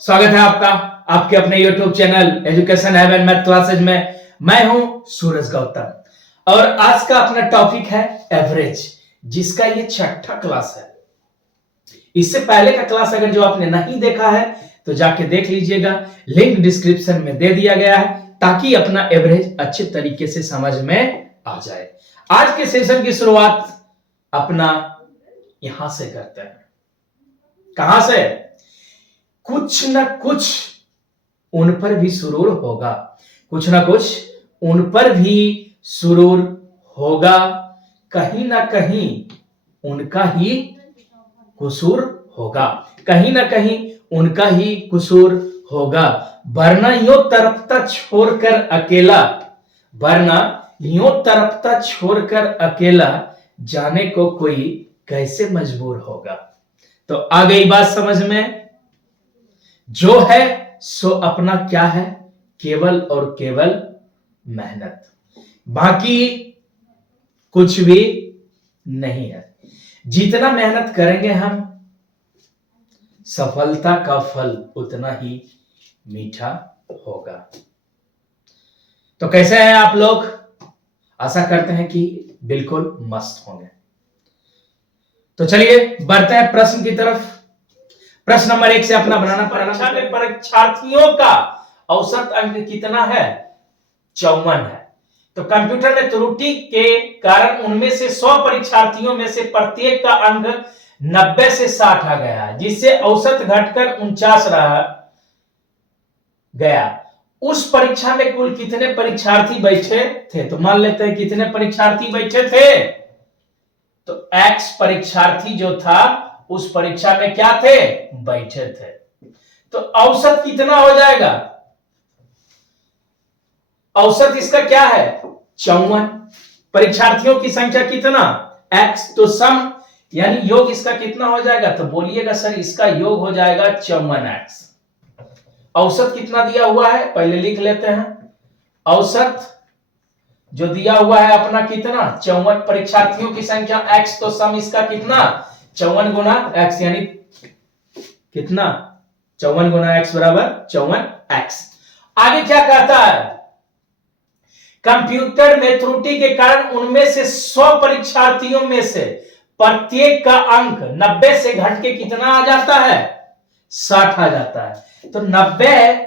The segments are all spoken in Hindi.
स्वागत है आपका आपके अपने YouTube channel education heaven math classes में। मैं हूं सूरज गौतम और आज का अपना टॉपिक है एवरेज, जिसका ये छठा क्लास है। इससे पहले का क्लास अगर जो आपने नहीं देखा है तो जाके देख लीजिएगा, लिंक डिस्क्रिप्शन में दे दिया गया है ताकि अपना एवरेज अच्छे तरीके से समझ में आ जाए। आज के सेशन की शुरुआत अपना यहां से करते हैं। कहां से? कुछ न कुछ उन पर भी सुरूर होगा, कुछ ना कुछ उन पर भी सुरूर होगा, कहीं ना कहीं उनका ही कसूर होगा, कहीं ना कहीं उनका ही कसूर होगा। वरना यूं तरफता छोड़कर अकेला, वरना यूं तरफता छोड़कर अकेला, जाने को कोई कैसे मजबूर होगा। तो आ गई बात समझ में। जो है सो अपना क्या है, केवल और केवल मेहनत, बाकी कुछ भी नहीं है। जितना मेहनत करेंगे हम, सफलता का फल उतना ही मीठा होगा। तो कैसे हैं आप लोग? आशा करते हैं कि बिल्कुल मस्त होंगे। तो चलिए बढ़ते हैं प्रश्न की तरफ। प्रश्न नंबर 1 से अपना बनाना परीक्षा में परीक्षार्थियों का औसत अंक कितना है? 54 है। तो कंप्यूटर में त्रुटि के कारण उनमें से 100 परीक्षार्थियों में से प्रत्येक का अंक 90 से 60 आ गया, जिससे औसत घटकर 49 रह गया। उस परीक्षा में कुल कितने परीक्षार्थी बैठे थे? तो मान लेते हैं कितने परीक्षार्थी बैठे थे। तो x परीक्षार्थी जो था उस परीक्षा में क्या थे? बैठे थे। तो औसत कितना हो जाएगा? औसत इसका क्या है? 54। परीक्षार्थियों की संख्या कितना? x। तो सम यानी योग इसका कितना हो जाएगा? तो बोलिएगा सर इसका योग हो जाएगा 54x। औसत कितना दिया हुआ है पहले लिख लेते हैं। औसत जो दिया हुआ है अपना कितना? 54। परीक्षार्थियों की संख्या x, तो सम इसका कितना? 54 गुना x, यानी कितना? 54 गुना x बराबर 54x। आगे क्या कहता है? कंप्यूटर में त्रुटि के कारण उनमें से 100 परीक्षार्थियों में से प्रत्येक का अंक 90 से घट के कितना आ जाता है? 60 आ जाता है। तो 90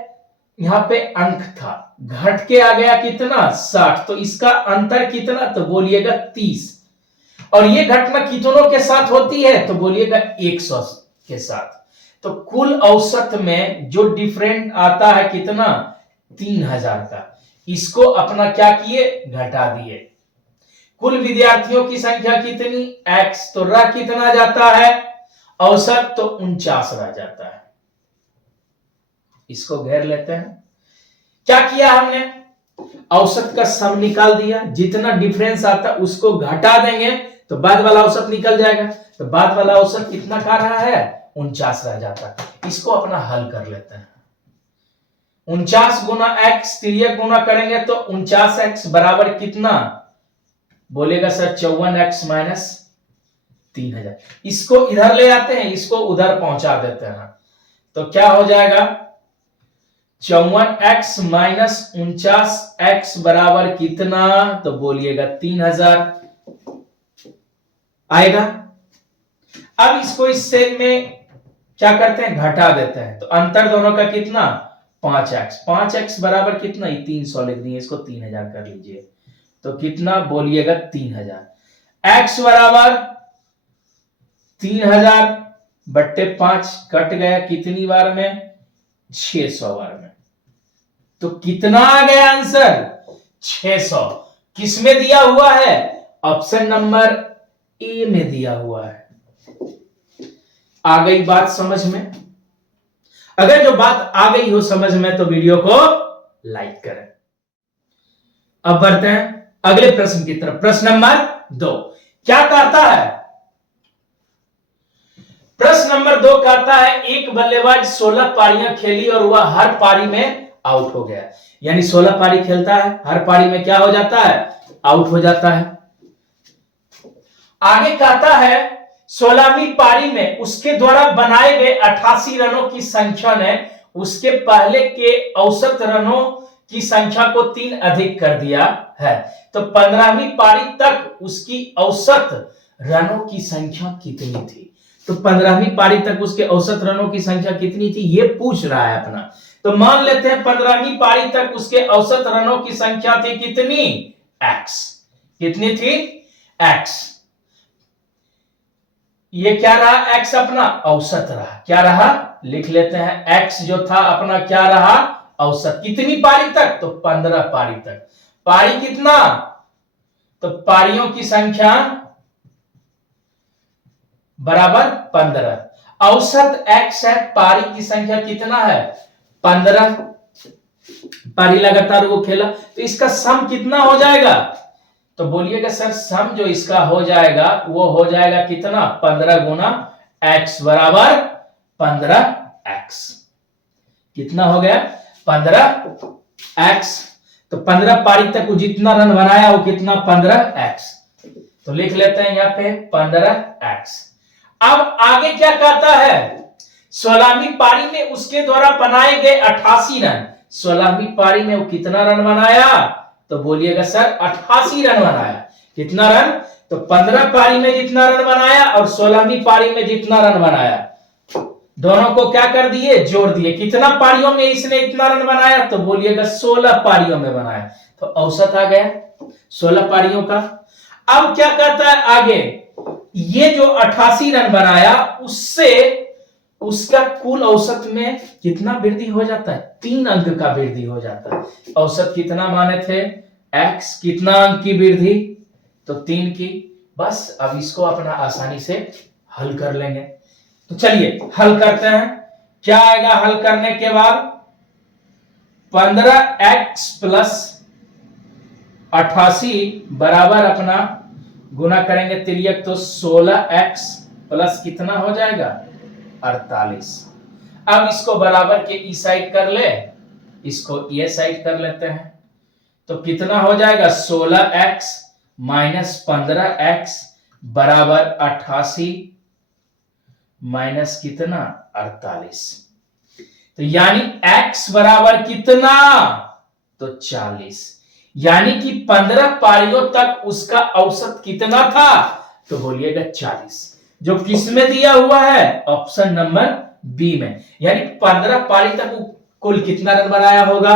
यहां पे अंक था, घट के आ गया कितना? 60। तो इसका अंतर कितना? तो बोलिएगा 30। और ये घटना कितनों के साथ होती है? तो बोलिएगा 100 के साथ। तो कुल औसत में जो डिफरेंट आता है कितना? 3000 का। इसको अपना क्या किए? घटा दिए। कुल विद्यार्थियों की संख्या कितनी? x। तो रह कितना जाता है? औसत तो 49 रह जाता है। इसको घेर लेते हैं। क्या किया हमने? औसत का सम निकाल दिया, जितना डिफरेंस आता उसको घटा देंगे तो बाद वाला औसत निकल जाएगा। तो बाद वाला औसत कितना का रहा है? 49 रह जाता है। इसको अपना हल कर लेते हैं। 49 गुना x, तिर्यक गुना करेंगे तो 49x बराबर कितना? बोलेगा सर 54x माइनस 3000। इसको इधर ले आते हैं, इसको उधर पहुंचा देते हैं। तो क्या हो जाएगा? 54x माइनस 49x बराबर कितना? तो बोलिएगा 3000 आएगा। अब इसको इस सेल में क्या करते हैं? घटा देते हैं। तो अंतर दोनों का कितना? 5x। 5x बराबर कितना? 300 लिख दिए, इसको 3000 कर लीजिए। तो कितना? बोलिएगा 3000। x बराबर 3000 बट्टे 5 कट गया कितनी बार में? 600 बार में। तो कितना आ गया आंसर? 600। किसमें दिया हुआ है? ऑप्शन नंबर ए में दिया हुआ है। आ गई बात समझ में? अगर जो बात आ गई हो समझ में तो वीडियो को लाइक करें। अब बढ़ते हैं अगले प्रश्न की तरफ। प्रश्न नंबर 2 क्या कहता है? प्रश्न नंबर 2 कहता है एक बल्लेबाज 16 पारियां खेली और वह हर पारी में आउट हो गया। यानी 16 पारी खेलता है, हर पारी में क्या हो जाता है? आउट हो जाता है। आगे कहता है 16वीं पारी में उसके द्वारा बनाए गए 88 रनों की संख्या ने उसके पहले के औसत रनों की संख्या को 3 अधिक कर दिया है। तो 15वीं पारी तक उसकी औसत रनों की संख्या कितनी थी? तो 15वीं पारी तक उसके औसत रनों की संख्या कितनी थी ये पूछ रहा है अपना। तो मान लेते हैं 15वीं पारी तक उसके औसत रनों की संख्या थी कितनी? x। कितनी थी? x। ये क्या रहा? x अपना औसत रहा। क्या रहा? लिख लेते हैं x जो था अपना क्या रहा? औसत। कितनी पारी तक? तो 15 पारी तक। पारी कितना? तो पारियों की संख्या बराबर 15। औसत x है, पारी की संख्या कितना है? 15। पारी लगातार वो खेला तो इसका सम कितना हो जाएगा? तो बोलिएगा सर सम जो इसका हो जाएगा वो हो जाएगा कितना? 15 गुना x बराबर 15x। कितना हो गया? 15x। तो 15 पारी तक वो जितना रन बनाया वो कितना? 15x। तो लिख लेते हैं यहां पे 15x। अब आगे क्या कहता है? 16वीं पारी में उसके द्वारा बनाए गए 88 रन। 16वीं पारी में वो कितना रन बनाया? तो बोलिएगा सर 88 रन बनाया। कितना रन? तो 15 पारी में जितना रन बनाया और 16वीं पारी में जितना रन बनाया दोनों को क्या कर दिए? जोड़ दिए। कितना पारियों में इसने इतना रन बनाया? तो बोलिएगा 16 पारियों में बनाया। तो औसत आ गया 16 पारियों का। अब क्या कहता है आगे? ये जो 88 रन बनाया उससे उसका कुल औसत में कितना वृद्धि हो जाता है? 3 अंक का वृद्धि हो जाता है। औसत कितना माने थे? x। कितना अंक की वृद्धि? तो 3 की। बस अब इसको अपना आसानी से हल कर लेंगे। तो चलिए हल करते हैं। क्या आएगा हल करने के बाद? 15x प्लस 88 बराबर अपना गुना करेंगे तिर्यक तो 16x प्लस कितना हो जाएगा? 48। अब इसको बराबर के ई साइड कर ले, इसको ये साइड कर लेते हैं। तो कितना हो जाएगा? 16x माइनस 15x बराबर 88 माइनस कितना? 48। तो यानी x बराबर कितना? तो 40। यानी कि 15 पारियों तक उसका औसत कितना था? तो बोलिएगा 40। जो किस में दिया हुआ है? ऑप्शन नंबर बी में। यानी 15 पारी तक कुल कितना रन बनाया होगा?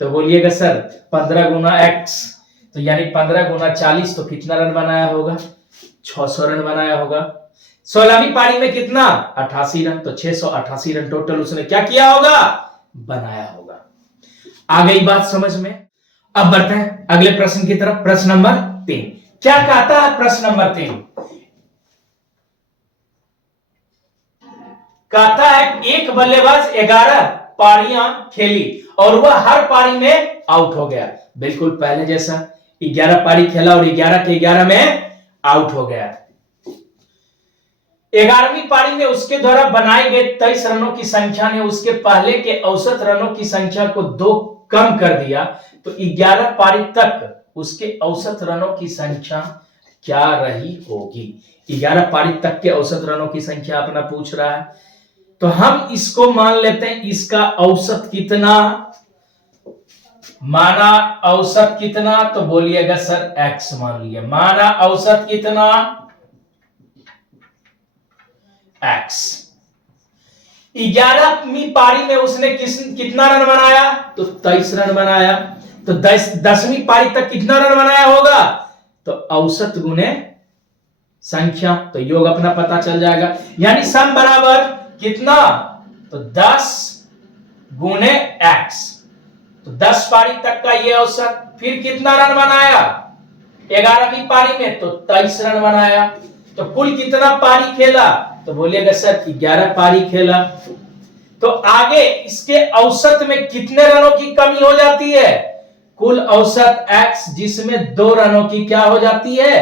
तो बोलिएगा सर 15 गुना x, तो यानी 15 गुना 40 तो कितना रन बनाया होगा? 600 रन बनाया होगा। 16वीं पारी में कितना? 88 रन। तो 688 रन टोटल उसने क्या किया होगा? बनाया होगा। आ गई बात समझ में? अब बढ़ते हैं अगले प्रश्न की तरफ। प्रश्न नंबर 3 क्या कहता है? प्रश्न नंबर 3 कहता है एक बल्लेबाज 11 पारियां खेली और वह हर पारी में आउट हो गया। बिल्कुल पहले जैसा 11 पारी खेला और 11 के 11 में आउट हो गया। 11वीं पारी में उसके द्वारा बनाए गए 23 रनों की संख्या ने उसके पहले के औसत रनों की संख्या को 2 कम कर दिया। तो 11 पारी तक उसके औसत रनों की संख्या क्या रही होगी? 11 पारी तक के औसत रनों की संख्या अपना पूछ रहा है। तो हम इसको मान लेते हैं इसका औसत कितना माना? औसत कितना? तो बोलिएगा सर x मान लिया। माना औसत कितना? x। 11वीं पारी में उसने कितना रन बनाया? तो 23 रन बनाया। तो 10वीं पारी तक कितना रन बनाया होगा? तो औसत गुने संख्या, तो योग अपना पता चल जाएगा। यानी सम बराबर कितना? तो 10 गुने x। तो 10 पारी तक का ये औसत। फिर कितना रन बनाया 11वीं पारी में? तो 23 रन बनाया। तो कुल कितना पारी खेला? तो बोलिएगा सर 11 पारी खेला। तो आगे इसके औसत में कितने रनों की कमी हो जाती है? कुल औसत x जिसमें 2 रनों की क्या हो जाती है?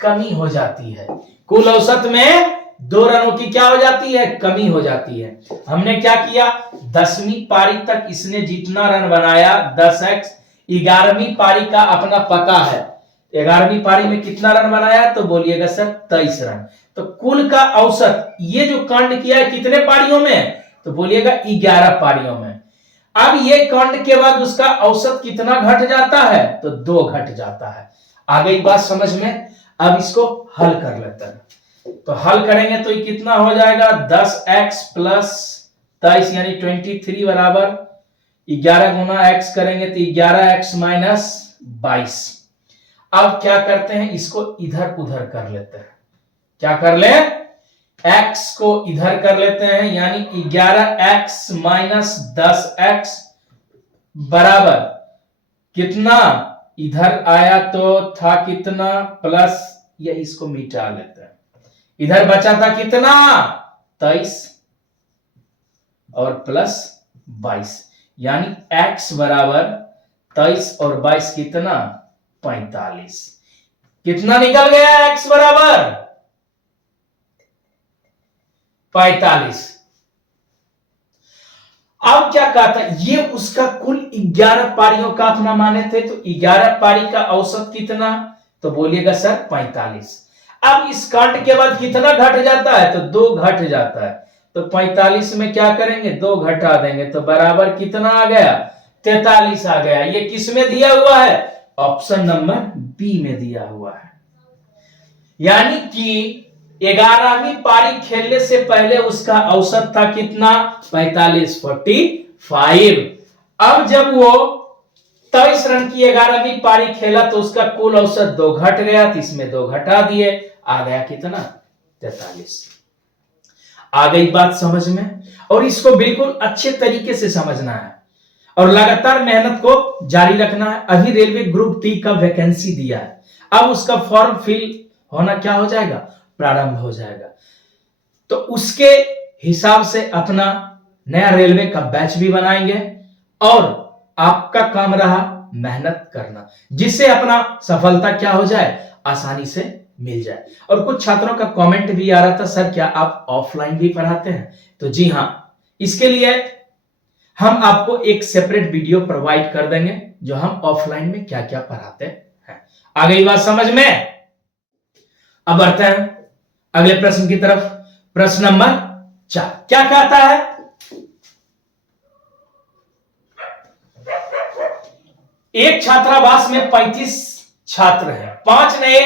कमी हो जाती है। कुल औसत में 2 रनों की क्या हो जाती है? कमी हो जाती है। हमने क्या किया? 10वीं पारी तक इसने जितना रन बनाया 10x, 11वीं पारी का अपना पता है। 11वीं पारी में कितना रन बनाया? तो बोलिएगा सर 23 रन। तो कुल का औसत ये जो कांड किया है कितने पारियों में? तो बोलिएगा 11 पारियों में। अब ये कांड के बाद उसका औसत कितना घट जाता है, तो 2 घट जाता है। आ गई बात समझ में। अब इसको हल कर लेते हैं। तो हल करेंगे तो ये कितना हो जाएगा, 10x प्लस 23 यानी 23 बराबर 11 गुना x करेंगे तो 11x माइनस 22। अब क्या करते हैं, इसको इधर उधर कर लेते हैं। क्या कर ले, x को इधर कर लेते हैं, यानी 11x माइनस 10x बराबर कितना, इधर आया तो था कितना प्लस, या इसको मिटा लेते हैं, इधर बचा था कितना 23 और प्लस 22, यानी x बराबर 23 और 22 कितना 45। कितना निकल गया, x बराबर 45। अब क्या कहा था, ये उसका कुल 11 पारियों का अपना माने थे, तो 11 पारी का औसत कितना, तो बोलिएगा सर 45। अब इस कांट के बाद कितना घट जाता है, तो 2 घट जाता है, तो 45 में क्या करेंगे 2 घटा देंगे, तो बराबर कितना आ गया 43 आ गया। ये किस में दिया हुआ है, ऑप्शन नंबर बी में दिया हुआ है। यानी कि 11वीं पारी खेलने से पहले उसका औसत था कितना 45 45। अब जब वो 23 रन की 11वीं पारी खेला तो उसका कुल औसत 2 घट गया, तो इसमें 2 घटा दिए, आ गया कितना 43। आ गई बात समझ में। और इसको बिल्कुल अच्छे तरीके से समझना है और लगातार मेहनत को जारी रखना है। अभी रेलवे ग्रुप डी का वैकेंसी दिया है, अब उसका फॉर्म फिल होना क्या हो जाएगा, प्रारंभ हो जाएगा। तो उसके हिसाब से अपना नया रेलवे का बैच भी बनाएंगे और आपका काम रहा मेहनत करना, जिससे अपना सफलता क्या हो जाए, आसानी से मिल जाए। और कुछ छात्रों का कमेंट भी आ रहा था, सर क्या आप ऑफलाइन भी पढ़ाते हैं, तो जी हां, इसके लिए हम आपको एक सेपरेट वीडियो प्रोवाइड कर देंगे जो हम ऑफलाइन में क्या क्या पढ़ाते हैं। आ गई बात समझ में। अब बढ़ते हैं अगले प्रश्न की तरफ। प्रश्न नंबर 4 क्या कहता है, एक छात्रावास में 35 छात्र हैं, 5 नए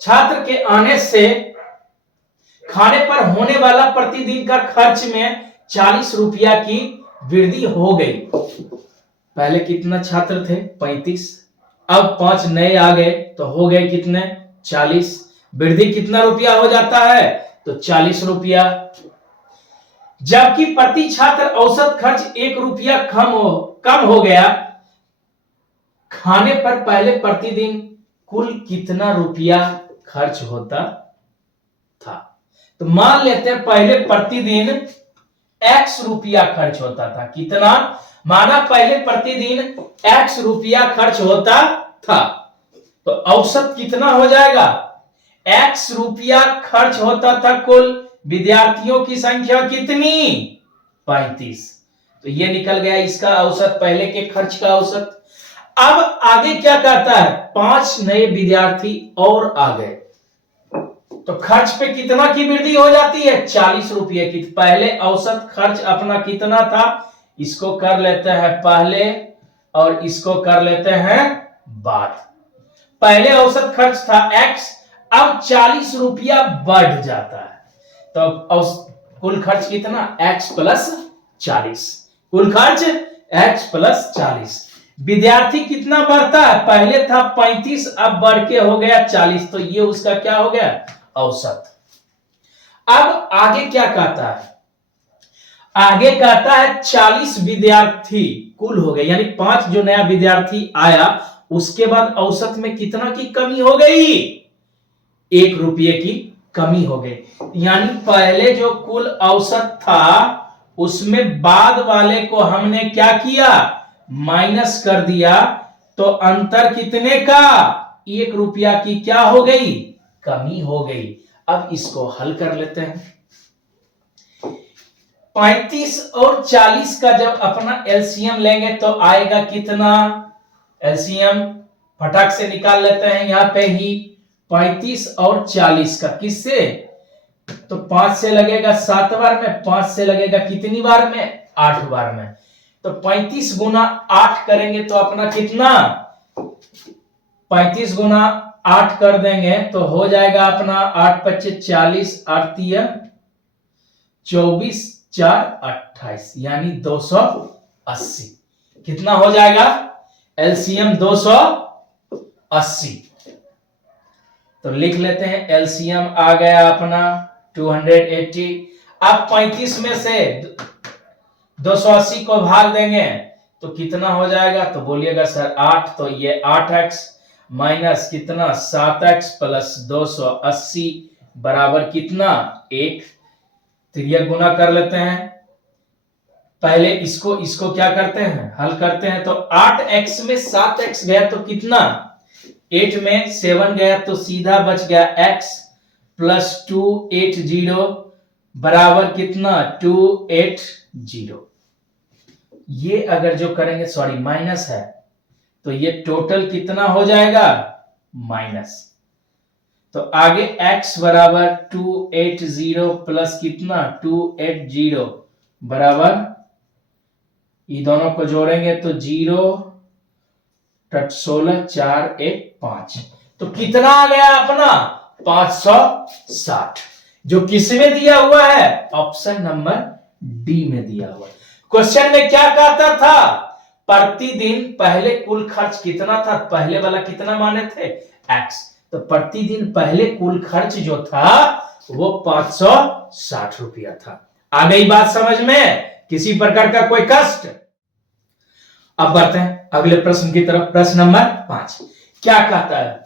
छात्र के आने से खाने पर होने वाला प्रतिदिन का खर्च में 40 रुपया की वृद्धि हो गई। पहले कितना छात्र थे 35, अब 5 नए आ गए तो हो गए कितने 40। वृद्धि कितना रुपया हो जाता है, तो 40 रुपया। जबकि प्रति छात्र औसत खर्च 1 रुपया कम हो गया, खाने पर पहले प्रतिदिन कुल कितना रुपया खर्च होता था। तो मान लेते हैं पहले प्रतिदिन x रुपया खर्च होता था, कितना, माना पहले प्रतिदिन x रुपया खर्च होता था, तो औसत कितना हो जाएगा, x रुपया खर्च होता था, कुल विद्यार्थियों की संख्या कितनी 35, तो ये निकल गया इसका औसत, पहले के खर्च का औसत। अब आगे क्या कहता है, 5 नए विद्यार्थी और आ गए तो खर्च पे कितना की वृद्धि हो जाती है 40 रुपये की। पहले औसत खर्च अपना कितना था, इसको कर लेते हैं पहले और इसको कर लेते हैं बाद। पहले औसत खर्च था x, अब 40 रुपया बढ़ जाता है, तो कुल खर्च कितना x प्लस 40, कुल खर्च x प्लस 40। विद्यार्थी कितना बढ़ता है, पहले था 35 अब बढ़ के हो गया 40, तो ये उसका क्या हो गया औसत। अब आगे क्या कहता है, आगे कहता है 40 विद्यार्थी कुल हो गए, यानी 5 जो नया विद्यार्थी आया उसके बाद औसत में कितना की कमी हो गई, 1 रुपये की कमी हो गई। यानी पहले जो कुल औसत था उसमें बाद वाले को हमने क्या किया, माइनस कर दिया, तो अंतर कितने का 1 रुपया की क्या हो गई, कमी हो गई। अब इसको हल कर लेते हैं। 35 और 40 का जब अपना एलसीएम लेंगे तो आएगा कितना, एलसीएम फटाक से निकाल लेते हैं यहां पे ही, 35 और 40 का, किससे तो 5 से लगेगा 7 बार में, 5 से लगेगा कितनी बार में, 8 बार में। तो 35 गुना 8 करेंगे तो अपना कितना, 35 गुना 8 कर देंगे तो हो जाएगा अपना 8 पच्चे 40, 8 तिया 24, 4 28 यानी 280। कितना हो जाएगा, एलसीएम 280। तो लिख लेते हैं एलसीएम आ गया अपना 280। अब 35 में से 280 को भाग देंगे तो कितना हो जाएगा, तो बोलिएगा सर 8, तो ये 8x माइनस कितना 7x प्लस 280 बराबर कितना 1। तो ये गुना कर लेते हैं, पहले इसको क्या करते हैं, हल करते हैं। तो 8x में 7x गया तो कितना, 8 में 7 गया तो सीधा बच गया x प्लस 280 बराबर कितना 280। ये अगर जो करेंगे, सॉरी माइनस है, तो ये टोटल कितना हो जाएगा माइनस। तो आगे x बराबर 280 प्लस कितना 280 बराबर, ये दोनों को जोड़ेंगे तो 0 16 4 1 5। तो कितना आ गया अपना 560, जो किस में दिया हुआ है, ऑप्शन नंबर डी में दिया हुआ है। क्वेश्चन में क्या कहता था, प्रतिदिन पहले कुल खर्च कितना था, पहले वाला कितना माने थे x, तो प्रतिदिन पहले कुल खर्च जो था वो 560 रुपया था। आ गई बात समझ में, किसी प्रकार का कोई कष्ट। अब बढ़ते हैं अगले प्रश्न की तरफ। प्रश्न नंबर 5 क्या कहता है,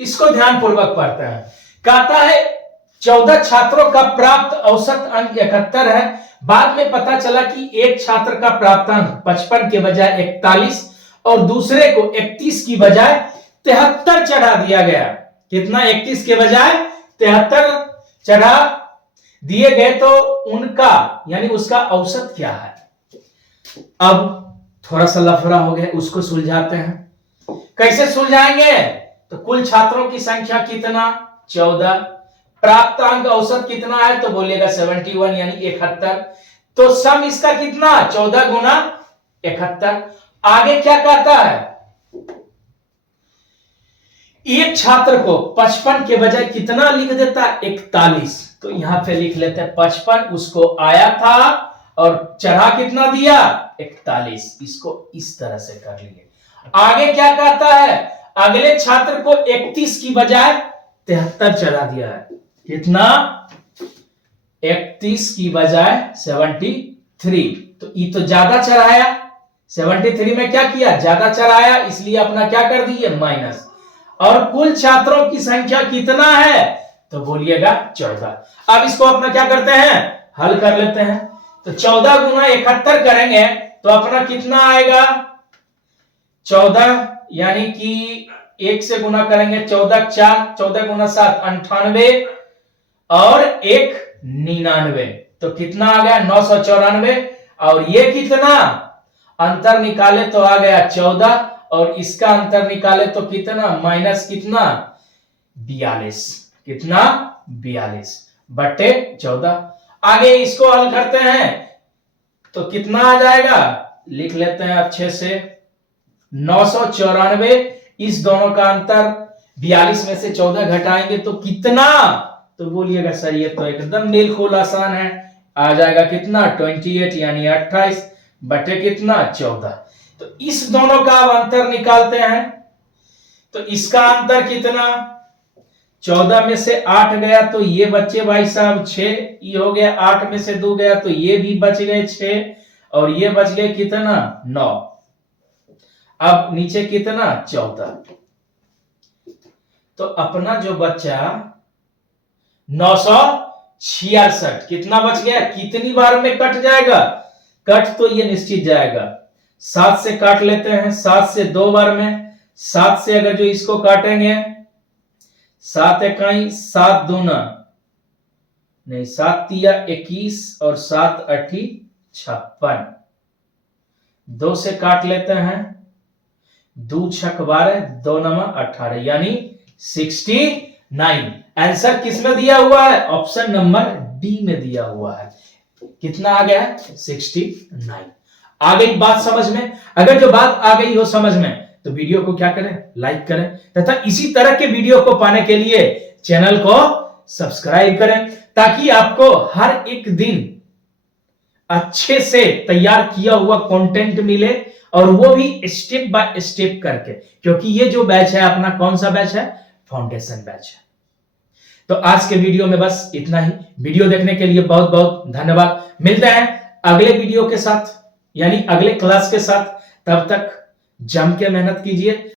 इसको ध्यानपूर्वक पढ़ते हैं। कहता है 14 छात्रों का प्राप्त औसत अंक 71 है। बाद में पता चला कि एक छात्र का प्राप्तांक 55 के बजाय 41 और दूसरे को 31 की बजाय 73 चढ़ा दिया गया। कितना, 31 के बजाय 73 चढ़ा दिए गए, तो उनका यानी उसका औसत क्या है। अब थोड़ा सा लफड़ा हो गया, उसको सुलझाते हैं। कैसे सुलझाएंगे, तो कुल छात्रों की संख्या कितना 14, प्राप्तांक औसत कितना है, तो बोलिएगा 71 यानी 71। तो सम इसका कितना 14 गुना 71। आगे क्या कहता है, एक छात्र को 55 के बजाय कितना लिख देता 41, तो यहां पे लिख लेते हैं 55 उसको आया था और चढ़ा कितना दिया 41, इसको इस तरह से कर लिए। आगे क्या कहता है, अगले छात्र को 31 की बजाय 73 चढ़ा दिया है। कितना, 31 की बजाय 73, तो ये तो ज्यादा चढ़ाया, 73 में क्या किया ज्यादा चढ़ाया, इसलिए अपना क्या कर दिए माइनस। और कुल छात्रों की संख्या कितना है, तो बोलिएगा 14। अब इसको अपना क्या करते हैं, हल कर लेते हैं। तो 14 गुना 71 करेंगे तो अपना कितना आएगा 14, यानी कि 1 से गुना करेंगे 14 4, 14 गुना 7 98 और 1 99, तो कितना आ गया 994। और ये कितना अंतर निकाले तो आ गया 14 और इसका अंतर निकाले तो कितना माइनस कितना 42, कितना 42 बटे 14। आगे इसको हल करते हैं तो कितना आ जाएगा, लिख लेते हैं अच्छे से 994। इस दोनों का अंतर 42 में से 14 घटाएंगे तो कितना, तो बोलिएगा सर ये तो एकदम बिल्कुल आसान है, आ जाएगा कितना 28 यानी 28 बटे कितना 14। तो इस दोनों का अब अंतर निकालते हैं, तो इसका अंतर कितना 14 में से 8 गया तो ये बच्चे भाई साहब 6, ये हो गया 8 में से 2 गया तो ये भी बच गए 6 और ये बच गए कितना 9। अब नीचे कितना 14, तो अपना जो बच्चा 966 कितना बच गया, कितनी बार में कट जाएगा, कट तो ये निश्चित जाएगा, 7 से काट लेते हैं, 7 से 2 बार में, 7 से अगर जो इसको काटेंगे 7 इकाई 7 दूना नहीं 7 तिया 21 और 7 अठी 56, 2 से काट लेते हैं 2 छक 12 2 नमा 18 यानी 69 9। आंसर किस में दिया हुआ है? ऑप्शन नंबर डी में दिया हुआ है। कितना आ गया है? 69। आ गई बात समझ में? अगर जो बात आ गई हो समझ में तो वीडियो को क्या करें? लाइक करें तथा इसी तरह के वीडियो को पाने के लिए चैनल को सब्सक्राइब करें ताकि आपको हर एक दिन अच्छे से तैयार किया हुआ कंटेंट मिले और वो भी स्टेप बाय स्टेप करके, क्योंकि ये जो बैच है अपना कौन सा बैच है? फाउंडेशन बैच है। तो आज के वीडियो में बस इतना ही। वीडियो देखने के लिए बहुत बहुत धन्यवाद। मिलते हैं अगले वीडियो के साथ यानी अगले क्लास के साथ। तब तक जम के मेहनत कीजिए।